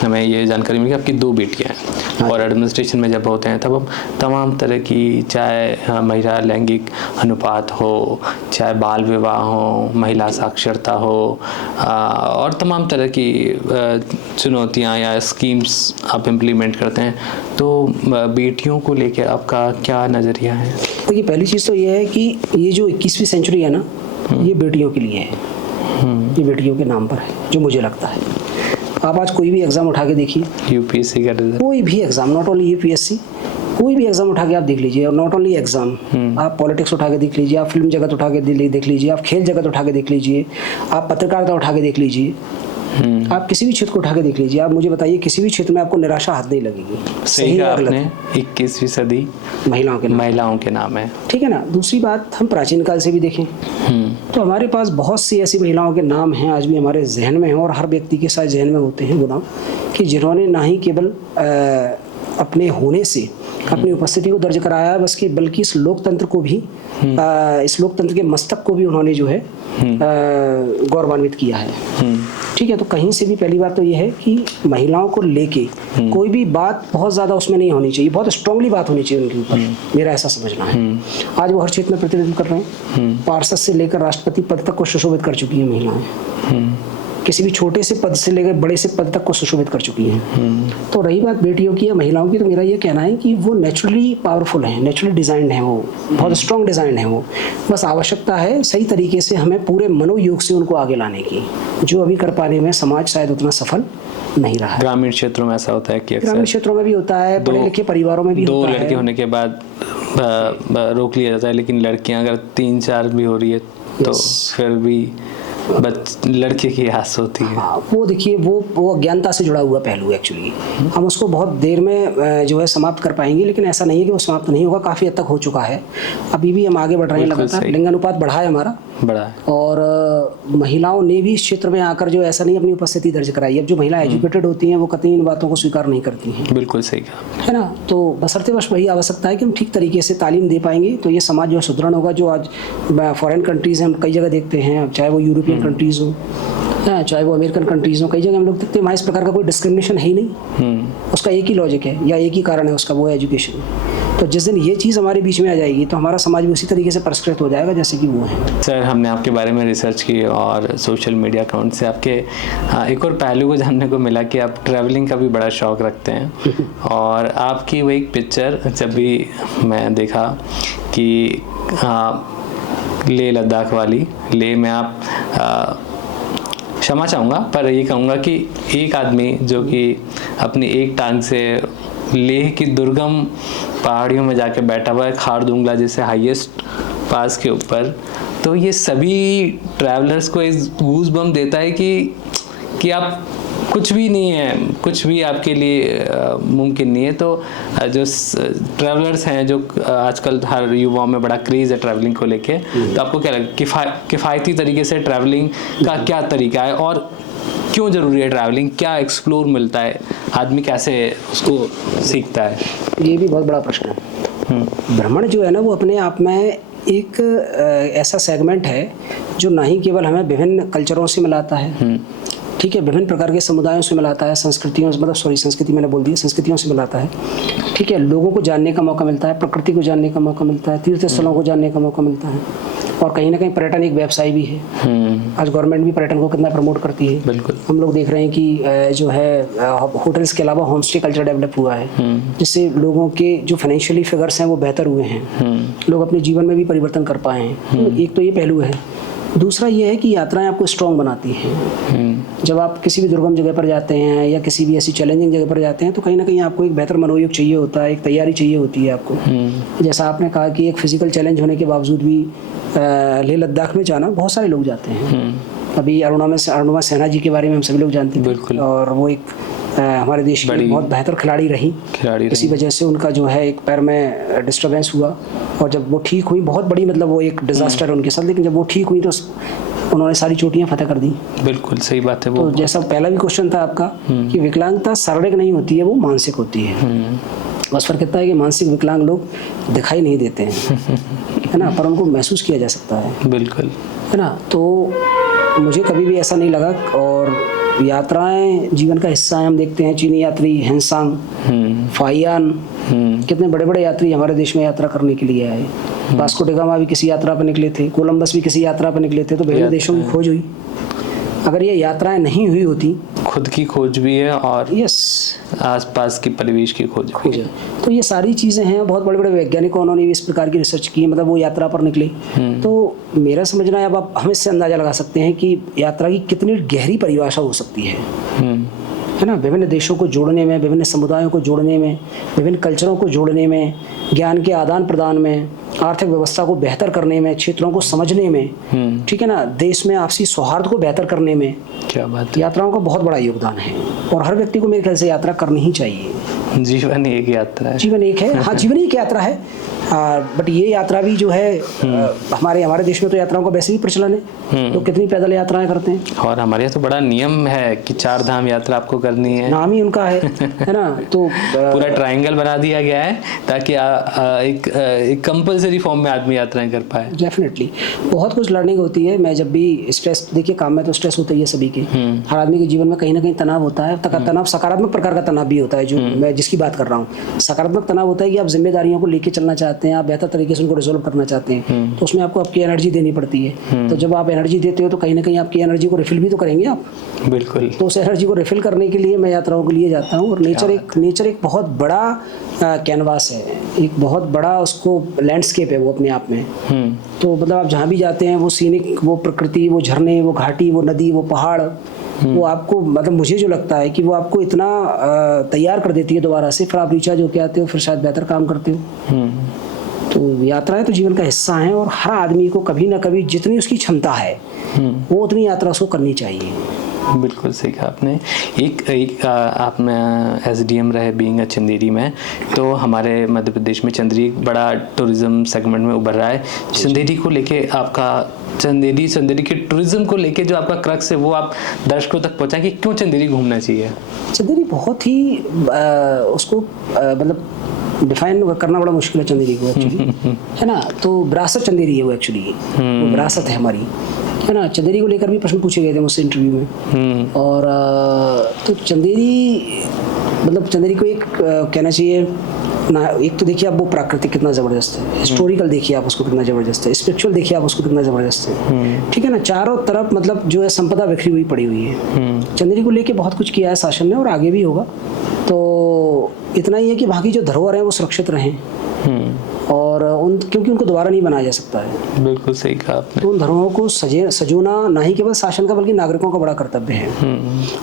हमें ये जानकारी मिली कि आपकी 2 बेटियां हैं, और एडमिनिस्ट्रेशन में जब होते हैं तब हम तमाम तरह की, चाहे महिला लैंगिक अनुपात हो, चाहे बाल विवाह हो, महिला साक्षरता हो, और तमाम तरह की चुनौतियां या स्कीम्स आप इम्प्लीमेंट करते हैं। तो बेटियों को लेके आपका क्या नज़रिया है? देखिए, पहली चीज़ तो ये है कि ये जो 21वीं सेंचुरी है ना, ये बेटियों के लिए है, ये बेटियों के नाम पर है, जो मुझे लगता है। आप आज कोई भी एग्ज़ाम उठा के देखिए, यूपीएससी का रिजल्ट, कोई भी एग्ज़ाम, नॉट ओनली यूपीएससी, कोई भी एग्ज़ाम उठा के आप देख लीजिए, और नॉट ओनली एग्ज़ाम, आप पॉलिटिक्स उठा के देख लीजिए, आप फिल्म जगत उठा के देख लीजिए, आप खेल जगत उठा के देख लीजिए, आप पत्रकारिता उठा के देख लीजिए, आप किसी भी क्षेत्र को उठा के देख लीजिए, आप मुझे बताइए किसी भी क्षेत्र में आपको निराशा हाथ नहीं लगेगी। सही कहा आपने, 21वीं सदी महिलाओं के नाम है। ठीक है ना। दूसरी बात, हम प्राचीन काल से भी देखें तो हमारे पास बहुत सी ऐसी महिलाओं के नाम हैं, आज भी हमारे जहन में हैं और हर व्यक्ति के साथ जहन में होते हैं वो नाम, कि जिन्होंने ना ही केवल अपने होने से अपनी उपस्थिति को दर्ज कराया है, बल्कि इस लोकतंत्र को भी इस लोकतंत्र के मस्तक को भी उन्होंने जो है गौरवान्वित किया है। ठीक है। तो कहीं से भी पहली बात तो ये है कि महिलाओं को लेके कोई भी बात बहुत ज़्यादा उसमें नहीं होनी चाहिए, बहुत स्ट्रांगली बात होनी चाहिए उनके ऊपर, मेरा ऐसा समझना है। आज वो हर क्षेत्र में प्रतिनिधित्व कर रहे हैं, पार्षद से लेकर राष्ट्रपति पद तक को सुशोभित कर चुकी हैं महिलाएं, किसी भी छोटे से पद से लेकर बड़े से पद तक को सुशोभित कर चुकी हैं। तो रही बात बेटियों की या महिलाओं की, तो मेरा ये कहना है कि वो नेचुरली पावरफुल हैं, नेचुरली डिजाइंड हैं, वो बहुत स्ट्रॉन्ग डिजाइन है वो। बस आवश्यकता है सही तरीके से हमें पूरे मनोयोग से उनको आगे लाने की, जो अभी कर पाने में समाज शायद उतना सफल नहीं रहा है। ग्रामीण क्षेत्रों में ऐसा होता है कि ग्रामीण क्षेत्रों में भी होता है, पढ़े लिखे परिवारों में भी दो होता है। लड़के होने के बाद रोक लिया जाता है, लेकिन लड़कियां अगर 3-4 भी हो रही है तो फिर भी लड़के की आस होती है। हाँ, वो देखिए वो अज्ञानता से जुड़ा हुआ पहलू है एक्चुअली। हम उसको बहुत देर में जो है समाप्त कर पाएंगे, लेकिन ऐसा नहीं है कि वो समाप्त नहीं होगा, काफ़ी हद तक हो चुका है। अभी भी हम आगे बढ़ रहे हैं लगातार, लिंगानुपात बढ़ा है हमारा, बड़ा है। और महिलाओं ने भी इस क्षेत्र में आकर जो ऐसा नहीं अपनी उपस्थिति दर्ज कराई। अब जो महिला एजुकेटेड होती हैं वो कतई इन बातों को स्वीकार नहीं करती हैं। बिल्कुल सही कहा, है ना। तो बशर्ते बस वही आवश्यकता है कि हम ठीक तरीके से तालीम दे पाएंगे तो ये समाज जो है सुदृढ़ होगा। जो आज फॉरेन कंट्रीज़ हैं, हम कई जगह देखते हैं, चाहे वो यूरोपियन कंट्रीज़ हो, चाहे वो अमेरिकन कंट्रीज़ हो, कई जगह हम लोग देखते हैं वहाँ इस प्रकार का कोई डिस्क्रिमिनेशन है ही नहीं। उसका एक ही लॉजिक है या एक ही कारण है उसका, वो है एजुकेशन। तो जिस दिन ये चीज़ हमारे बीच में आ जाएगी तो हमारा समाज भी उसी तरीके से परिष्कृत हो जाएगा जैसे कि वो है। सर, हमने आपके बारे में रिसर्च की और सोशल मीडिया अकाउंट से आपके एक और पहलू को जानने को मिला कि आप ट्रैवलिंग का भी बड़ा शौक़ रखते हैं। और आपकी वो एक पिक्चर जब भी मैं देखा कि लेह लद्दाख वाली, लेह में आप क्षमा चाहूँगा पर ये कहूँगा कि एक आदमी जो कि अपनी एक टांग से लेह की दुर्गम पहाड़ियों में जाके बैठा हुआ है, खारदुंगला जैसे हाईएस्ट पास के ऊपर, तो ये सभी ट्रैवलर्स को एक गूज बम्प देता है कि आप कुछ भी नहीं है, कुछ भी आपके लिए मुमकिन नहीं है। तो जो ट्रैवलर्स हैं, जो आजकल हर युवाओं में बड़ा क्रेज़ है ट्रैवलिंग को लेके, तो आपको क्या लगता है किफ़ायती तरीके से ट्रैवलिंग का क्या तरीका है और क्यों ज़रूरी है ट्रैवलिंग? क्या एक्सप्लोर मिलता है, आदमी कैसे उसको सीखता है? ये भी बहुत बड़ा प्रश्न है। भ्रमण जो है ना वो अपने आप में एक ऐसा सेगमेंट है जो ना ही केवल हमें विभिन्न कल्चरों से मिलाता है, ठीक है, विभिन्न प्रकार के समुदायों से मिलाता है, संस्कृतियों से, संस्कृति मैंने बोल दी, संस्कृतियों से मिलाता है, ठीक है, लोगों को जानने का मौका मिलता है, प्रकृति को जानने का मौका मिलता है, तीर्थ स्थलों को जानने का मौका मिलता है, और कहीं ना कहीं पर्यटन एक व्यवसाय भी है। आज गवर्नमेंट भी पर्यटन को कितना प्रमोट करती है। बिल्कुल। हम लोग देख रहे हैं कि जो है होटल्स के अलावा होम स्टे कल्चर डेवलप हुआ है, जिससे लोगों के जो फाइनेंशियली फिगर्स हैं वो बेहतर हुए हैं, लोग अपने जीवन में भी परिवर्तन कर पाए हैं। एक तो ये पहलू है। दूसरा ये है कि यात्राएं आपको स्ट्रॉन्ग बनाती हैं। जब आप किसी भी दुर्गम जगह पर जाते हैं या किसी भी ऐसी चैलेंजिंग जगह पर जाते हैं तो कहीं ना कहीं आपको एक बेहतर मनोयोग चाहिए होता है, एक तैयारी चाहिए होती है आपको। जैसा आपने कहा कि एक फिजिकल चैलेंज होने के बावजूद भी लेह लद्दाख में जाना बहुत सारे लोग जाते हैं। अभी अरुणिमा सिन्हा जी के बारे में हम सभी लोग जानते हैं, और वो एक हमारे देश की बहुत बेहतर खिलाड़ी रही। इसी वजह से उनका जो है एक पैर में डिस्टर्बेंस हुआ, और जब वो ठीक हुई, बहुत बड़ी मतलब वो एक डिजास्टर है उनके साथ, लेकिन जब वो ठीक हुई तो उन्होंने सारी चोटियां फतेह कर दी। बिल्कुल सही बात है। वो तो जैसा पहला भी क्वेश्चन था आपका कि विकलांगता शारीरिक नहीं होती है, वो मानसिक होती है। बस फर्क इतना है कि मानसिक विकलांग लोग दिखाई नहीं देते हैं, है ना, पर उनको महसूस किया जा सकता है। बिल्कुल, है ना। तो मुझे कभी भी ऐसा नहीं लगा, और यात्राएं जीवन का हिस्सा है। हम देखते हैं चीनी यात्री हेनसांग, फाइयान, कितने बड़े बड़े यात्री हमारे देश में यात्रा करने के लिए आए। वास्को डी गामा भी किसी यात्रा पर निकले थे, कोलंबस भी किसी यात्रा पर निकले थे, तो विभिन्न देशों की खोज हुई। अगर ये यात्राएं नहीं हुई होती, खुद की खोज भी है और आसपास की परिवेश की खोज है। तो ये सारी चीज़ें हैं। बहुत बड़े बड़े वैज्ञानिकों उन्होंने भी इस प्रकार की रिसर्च की, मतलब वो यात्रा पर निकले। तो मेरा समझना है, अब आप हम इससे अंदाजा लगा सकते हैं कि यात्रा की कितनी गहरी परिभाषा हो सकती है ना। विभिन्न देशों को जोड़ने में, विभिन्न समुदायों को जोड़ने में, विभिन्न कल्चरों को जोड़ने में, ज्ञान के आदान प्रदान में, आर्थिक व्यवस्था को बेहतर करने में, क्षेत्रों को समझने में, ठीक है ना, देश में आपसी सौहार्द को बेहतर करने में क्या बात है। यात्राओं का बहुत बड़ा योगदान है और हर व्यक्ति को मेरे ख्याल से यात्रा करनी ही चाहिए। जीवन एक यात्रा है। जीवन एक है, हाँ जीवन एक यात्रा है। बट ये यात्रा भी जो है हमारे देश में तो यात्राओं का वैसे ही प्रचलन है, तो कितनी पैदल यात्राएं करते हैं। और हमारे यहाँ तो बड़ा नियम है कि 4 धाम यात्रा आपको करनी है, नाम ही उनका है ना। तो पूरा ट्रायंगल बना दिया गया है ताकि एक कंपलसरी फॉर्म में आदमी यात्राएं कर पाए। डेफिनेटली बहुत कुछ लर्निंग होती है। मैं जब भी स्ट्रेस, देखिए काम में तो स्ट्रेस होता ही है सभी के, हर आदमी के जीवन में कहीं ना कहीं तनाव होता है। तनाव सकारात्मक प्रकार का तनाव भी होता है, जो मैं जिसकी बात कर रहा हूँ। सकारात्मक तनाव होता है कि आप जिम्मेदारियों को लेकर चलना चाहते हैं, आप बेहतर तरीके से उनको रिजोल्व करना चाहते हैं, तो उसमें आपको आपकी एनर्जी देनी पड़ती है। तो जब आप एनर्जी देते हो तो कहीं ना कहीं आपकी एनर्जी को रिफिल भी तो करेंगे आप। बिल्कुल। तो उस एनर्जी को रिफिल करने के लिए मैं यात्राओं के लिए जाता हूँ। और नेचर एक बहुत बड़ा कैनवास है, एक बहुत बड़ा उसको लैंडस्केप है वो अपने आप में। तो मतलब आप जहाँ भी जाते हैं वो सीनिक, वो प्रकृति, वो झरने, वो घाटी, वो नदी, वो पहाड़, वो आपको, मतलब मुझे जो लगता है कि वो आपको इतना तैयार कर देती है दोबारा से, फिर आप रिचार्ज होके आते हो, फिर शायद बेहतर काम करते हो। तो यात्राएं तो जीवन का हिस्सा हैं और हर आदमी को कभी ना कभी जितनी उसकी क्षमता है वो उतनी यात्रा उसको करनी चाहिए। बिल्कुल सही कहा आपने। एक आप में एसडीएम रहे बीइंग चंदेरी में, तो हमारे मध्य प्रदेश में चंदेरी बड़ा टूरिज्म सेगमेंट में उभर रहा है। चंदेरी को लेके आपका चंदेरी के टूरिज्म को लेके जो आपका क्रक्स है वो आप दर्शकों तक पहुंचाएं कि क्यों चंदेरी घूमना चाहिए। चंदेरी बहुत ही उसको मतलब डिफाइन करना बड़ा मुश्किल है चंदेरी को एक्चुअली, है ना। तो विरासत चंदेरी है वो एक्चुअली, वो विरासत है हमारी, है ना। चंदेरी को लेकर भी प्रश्न पूछे गए थे मुझसे इंटरव्यू में। और तो चंदेरी, मतलब चंदेरी को एक कहना चाहिए ना, एक तो देखिए आप वो प्राकृतिक कितना ज़बरदस्त है, हिस्टोरिकल देखिए आप उसको कितना ज़बरदस्त है, स्पिरिचुअल देखिए आप उसको कितना ज़बरदस्त है, ठीक है ना। चारों तरफ मतलब जो है संपदा बिखरी हुई पड़ी हुई है। चंदेरी को लेके बहुत कुछ किया है शासन ने और आगे भी होगा। तो इतना ही है कि वहाँ की जो धरोहर है वो सुरक्षित रहें और क्योंकि उनको दोबारा नहीं बनाया जा सकता है। बिल्कुल सही कहा आपने। तो उन धरोहरों को सजोना ना ही केवल शासन का बल्कि नागरिकों का बड़ा कर्तव्य है।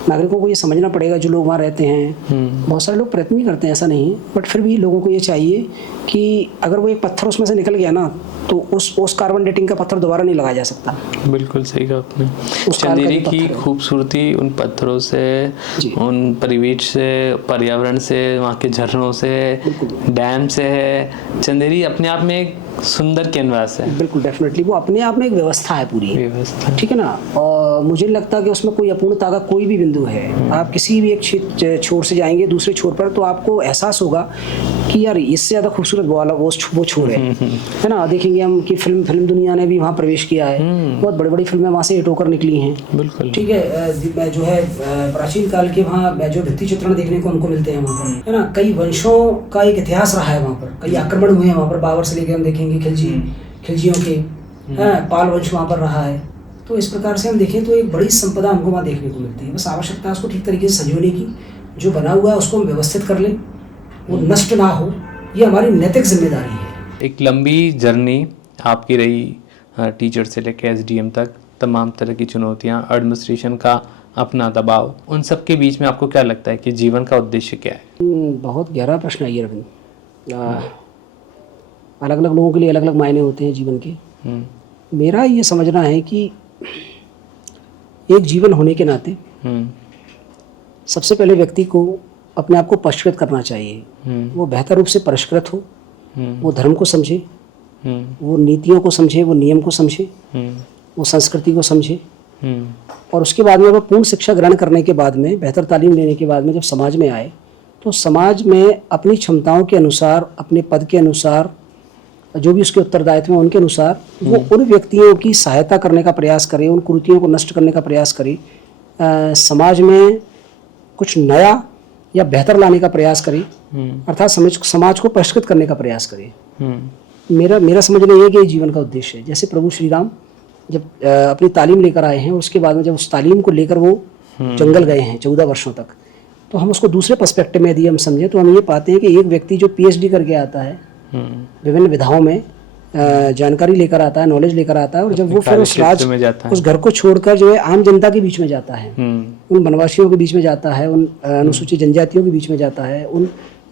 नागरिकों को ये समझना पड़ेगा, जो लोग वहाँ रहते हैं, बहुत सारे लोग प्रयत्न भी करते हैं, ऐसा नहीं, बट फिर भी लोगों को ये चाहिए कि अगर वो एक पत्थर उसमें से निकल गया ना तो उस कार्बन डेटिंग का पत्थर दोबारा नहीं लगाया जा सकता। बिल्कुल सही कहा आपने। चंदेरी की खूबसूरती उन पत्थरों से, उन परिवेश से, पर्यावरण से, वहाँ के झरनों से, डैम से है। चंदेरी अपने आप में एक सुंदर कैनवास है। बिल्कुल डेफिनेटली, वो अपने आप में एक व्यवस्था है पूरी व्यवस्था, ठीक है ना। और मुझे नहीं लगता कि उसमें कोई अपूर्णता का कोई भी बिंदु है। आप किसी भी एक छोर से जाएंगे दूसरे छोर पर तो आपको एहसास होगा कि यार इससे ज़्यादा खूबसूरत वो छोर है ना। देखेंगे हम कि फिल्म दुनिया ने भी वहाँ प्रवेश किया है, बहुत बड़ी बड़ी फिल्में वहाँ से हिट होकर निकली हैं। बिल्कुल ठीक है। जो है प्राचीन काल के वहाँ जो भित्ति चित्रण देखने को हमको मिलते हैं वहाँ पर, है ना। कई वंशों का एक इतिहास रहा है वहाँ पर, कई आक्रमण हुए हैं वहाँ पर, बाबर से लेकर हम देखेंगे खिलजियों के, पाल वंश वहाँ पर रहा है। तो इस प्रकार से हम देखें तो एक बड़ी संपदा हमको वहाँ देखने को मिलती है। बस आवश्यकता है उसको ठीक तरीके से संजोने की, जो बना हुआ है उसको हम व्यवस्थित कर लें, वो नष्ट ना हो, ये हमारी नैतिक जिम्मेदारी है। एक लंबी जर्नी आपकी रही, टीचर से लेकर एसडीएम तक, तमाम तरह की चुनौतियाँ, एडमिनिस्ट्रेशन का अपना दबाव, उन सब के बीच में आपको क्या लगता है कि जीवन का उद्देश्य क्या है? बहुत गहरा प्रश्न है ये रविंद्र। अलग अलग लोगों के लिए अलग अलग मायने होते हैं जीवन के। मेरा ये समझना है कि एक जीवन होने के नाते सबसे पहले व्यक्ति को अपने आप को परिष्कृत करना चाहिए। वो बेहतर रूप से परिष्कृत हो, वो धर्म को समझे, वो नीतियों को समझे, वो नियम को समझे, वो संस्कृति को समझे, और उसके बाद में वो पूर्ण शिक्षा ग्रहण करने के बाद में, बेहतर तालीम लेने के बाद में जब समाज में आए तो समाज में अपनी क्षमताओं के अनुसार, अपने पद के अनुसार, जो भी उसके उत्तरदायित्व हैं उनके अनुसार वो उन व्यक्तियों की सहायता करने का प्रयास करे, उन कुरीतियों को नष्ट करने का प्रयास करे, समाज में कुछ नया या बेहतर लाने का प्रयास करे, अर्थात समाज को परिष्कृत करने का प्रयास करे। मेरा समझना ये है कि ये जीवन का उद्देश्य है। जैसे प्रभु श्री राम जब अपनी तालीम लेकर आए हैं, उसके बाद में जब उस तालीम को लेकर वो जंगल गए हैं 14 वर्षों तक, तो हम उसको दूसरे पर्सपेक्टिव में यदि हम समझें तो हम ये पाते हैं कि एक व्यक्ति जो पीएचडी करके आता है, विभिन्न विधाओं में जानकारी लेकर आता है, नॉलेज लेकर आता है, और जब वो फिर उस घर को छोड़कर जो है आम जनता के बीच में जाता है, उन वनवासियों के बीच में जाता है, उन अनुसूचित जनजातियों के बीच में जाता है, उन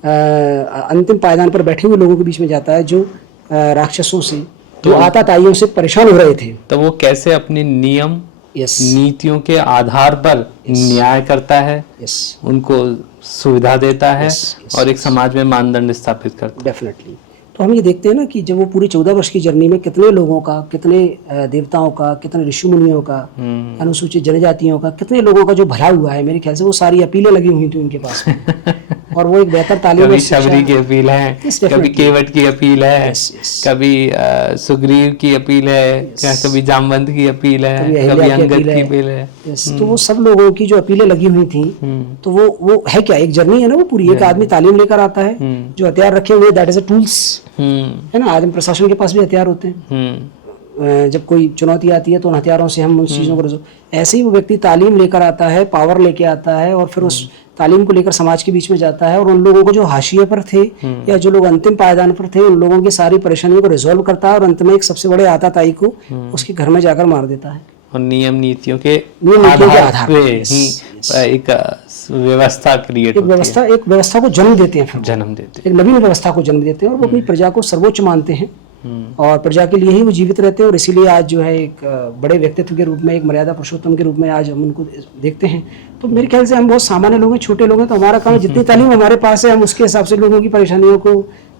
अंतिम पायदान पर बैठे हुए लोगों के बीच में जाता है जो राक्षसों से, जो आताताइयों से परेशान हो रहे थे। तो वो कैसे अपने नियम यस नीतियों के आधार पर न्याय करता है, यस उनको सुविधा देता है yes, और एक समाज में मानदंड स्थापित करता है। डेफिनेटली। तो हम ये देखते हैं ना कि जब वो पूरी 14 वर्ष की जर्नी में कितने लोगों का, कितने देवताओं का, कितने ऋषि मुनियों का, अनुसूचित जनजातियों का, कितने लोगों का जो भला हुआ है, मेरे ख्याल से वो सारी अपीलें लगी हुई थी उनके पास में। और वो एक बेहतर तालीम कभी शबरी की अपील है, Yes, कभी definitely. केवट की अपील है, Yes, yes. कभी सुग्रीव की अपील है, कभी जामवंत की अपील है, कभी अहिल्या कभी की अंगद अपील की है। अपील है। यस, तो वो सब लोगों की जो अपीलें लगी हुई थी, तो वो है क्या, एक जर्नी है ना वो पूरी। एक आदमी तालीम लेकर आता है, जो हथियार रखे हुए, दैट इज अ टूल्स, है ना। आज हम प्रशासन के पास भी हथियार होते हैं, जब कोई चुनौती आती है तो उन हथियारों से हम उस चीज़ों को ऐसे ही वो व्यक्ति तालीम लेकर आता है, पावर लेके आता है, और फिर उस तालीम को लेकर समाज के बीच में जाता है, और उन लोगों को जो हाशिए पर थे या जो लोग अंतिम पायदान पर थे, उन लोगों की सारी परेशानियों को रिजॉल्व करता है, और अंत में एक सबसे बड़े आताताई को उसके घर में जाकर मार देता है। और नियम नीतियों के आधार आधार पे ही एक व्यवस्था क्रिएट एक व्यवस्था को जन्म देते हैं, फिर जन्म देते एक नवीन व्यवस्था को जन्म देते हैं, और वो अपनी प्रजा को सर्वोच्च मानते हैं, और प्रजा के लिए ही वो जीवित रहते हैं। और इसीलिए आज जो है एक बड़े व्यक्तित्व के रूप में, एक मर्यादा पुरुषोत्तम के रूप में आज हम उनको देखते हैं। तो मेरे ख्याल से हम बहुत सामान्य लोग हैं, छोटे लोग हैं, तो हमारा काम जितनी तालीम हमारे पास है, हम उसके हिसाब से लोगों की परेशानियों को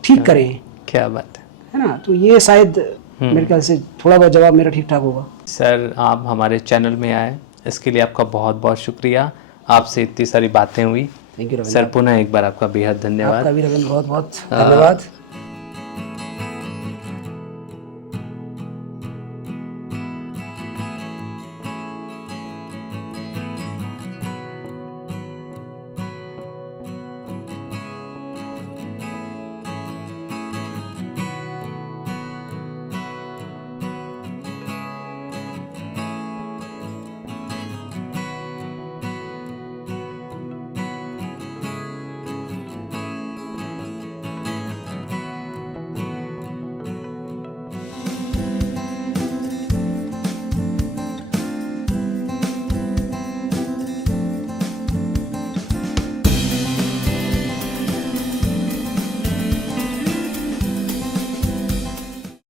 ठीक करें, क्या बात है ना। तो ये शायद मेरे ख्याल से थोड़ा बहुत जवाब मेरा ठीक ठाक होगा। सर, आप हमारे चैनल में आए, इसके लिए आपका बहुत बहुत शुक्रिया। आपसे इतनी सारी बातें हुई। Thank you Ravindra. सर, पुनः एक बार आपका बेहद धन्यवाद। आपका भी रविंद्र बहुत बहुत धन्यवाद।